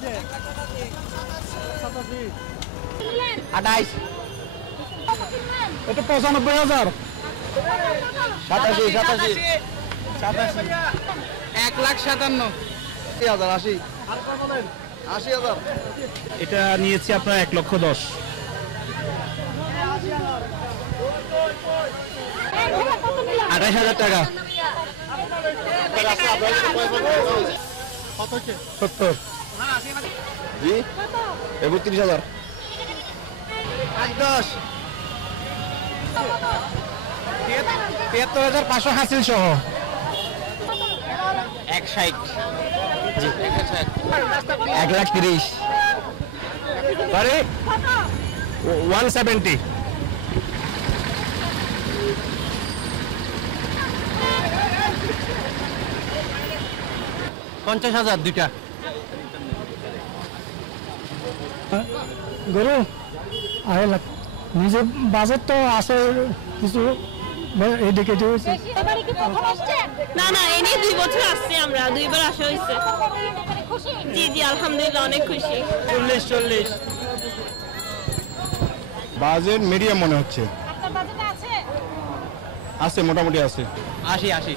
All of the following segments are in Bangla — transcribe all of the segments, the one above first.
28 এটা 95,000 87 1,57,000 80,000 এটা নিয়েছি আপনার 1,10,000 28,000 টাকা 70 জি 32,000 10 73,500 হাসিল সহ 160 জি 1,30,000 আরে 170 50,000 দুইটা গরু নিজে বাজেট তো আছে কিছু এদিকে না না এই নিয়ে 2 বছর আসছি আমরা 2 বার আসা হয়েছে জি জি আলহামদুলিল্লাহ অনেক খুশি 40 বাজেট মিডিয়াম মনে হচ্ছে আপনার বাজেট আছে আছে মোটামুটি আছে 80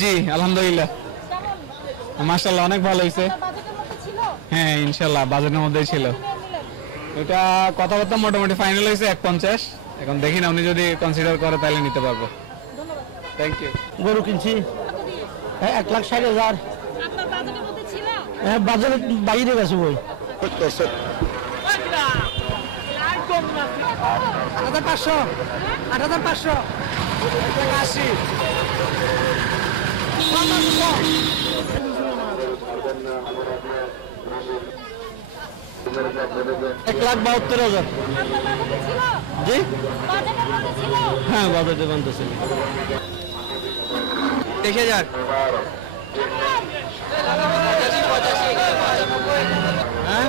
জি আলহামদুলিল্লাহ মাশাআল্লাহ অনেক ভালো হয়েছে হ্যাঁ ইনশাআল্লাহ বাজেটের মধ্যেই ছিল এটা কথাবার্তা মোটামুটি ফাইনাল হয়েছে 150 এখন দেখি না উনি যদি কনসিডার করে তাহলে নিতে পারবো থ্যাংক ইউ গরু কিনছি 1,60,000 আপনার বাজেটের মধ্যে ছিল বাজারে বাইরে গেছে বই 8,500 8,500 1,72,000 জি হ্যাঁ বাজেটে বানতেছে 23,000 হ্যাঁ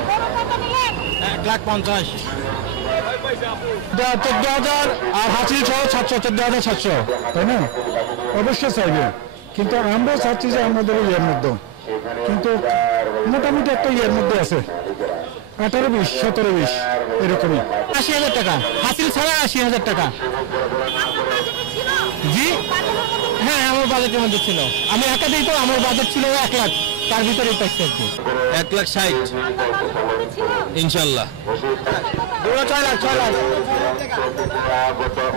1,50,000 14,000 আর হাসিল সহ 14,700 তাই না অবশ্যই চাইবে কিন্তু আমরা চাচ্ছি যে আমাদের ইয়ের মধ্যে কিন্তু মোটামুটি একটা ইয়ের মধ্যে আছে 18-20 17-20 এরকমই 80,000 টাকা হাসিল ছাড়া 80,000 টাকা জি হ্যাঁ আমার বাজেটের মধ্যে ছিল আমি একা দিই তো আমার বাজেট ছিল 1 লাখ তার ভিতরে পাইছি আর কি 1,60,000 ইনশাআল্লাহ 6 লাখ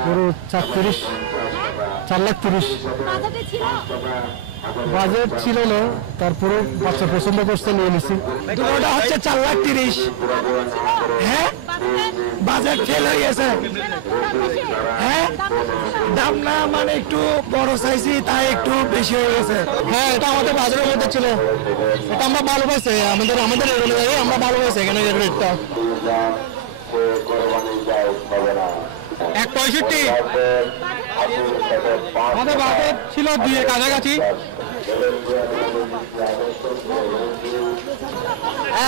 পুরো 4,30,000 বাজেট ছিল না তারপরে বাচ্চা পছন্দ করতে নিয়ে নিছি ওটা হচ্ছে 4,30,000 হ্যাঁ বাজেট ফেল হয়ে গেছে হ্যাঁ দাম না মানে একটু বড় চাইছি তাই একটু বেশি হয়ে গেছে হ্যাঁ এটা আমাদের বাজারের মধ্যে ছিল এটা আমরা ভালো পাইছি আমাদের অনুযায়ী আমরা ভালো পাইছি এখানে রেটটা 1,65 আমাদের বাজেট ছিল 2 এর কাছাকাছি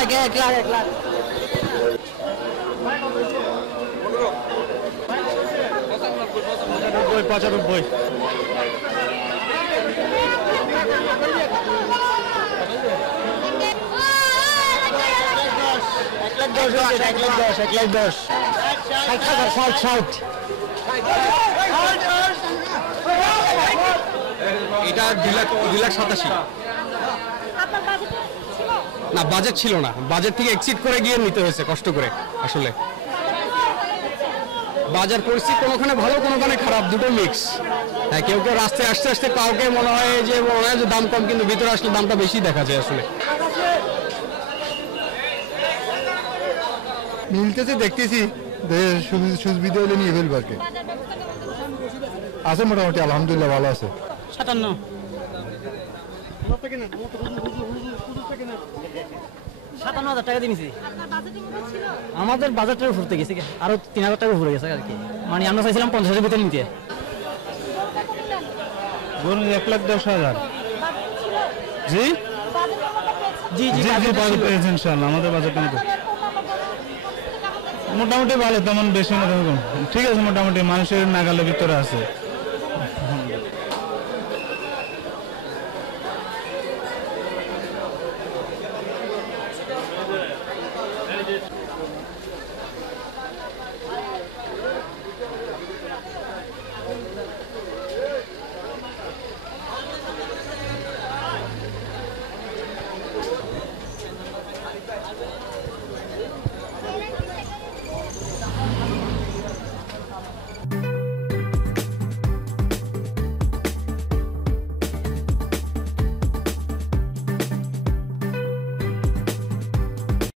1 লাখ 95 1,10,000 60 এটা 2,87,000 না বাজেট ছিল না বাজেট থেকে এক্সিড করে গিয়ে নিতে হয়েছে কষ্ট করে আসলে বাজার পরিস্থিতি কোনোখানে ভালো কোনোখানে খারাপ দুটো মিক্স হ্যাঁ কেউ রাস্তায় আস্তে আস্তে কাউকে মনে হয় যে দাম কম কিন্তু ভিতরে আসলে দামটা বেশি দেখা যায় আসলে মিলতেছে দেখতেছি সুবিধা হলে নিয়ে ফেলবো আর কি আছে মোটামুটি আলহামদুলিল্লাহ ভালো আছে 57 57,000 টাকা দিয়েছি আমাদের বাজেটের উপর থেকে গেছে আরো 3,000 টাকা উপরে গেছে আর কি মানে আমরা চাইছিলাম 50,000 ভিতরে নিতে গরু 1,10,000 জি জি জি বাজেট পেয়েছেন ইনশাআল্লাহ আমাদের বাজেটের মধ্যে মোটামুটি ভালো তেমন বেশি না ঠিক আছে মোটামুটি মানুষের নাগালের ভিতরে আছে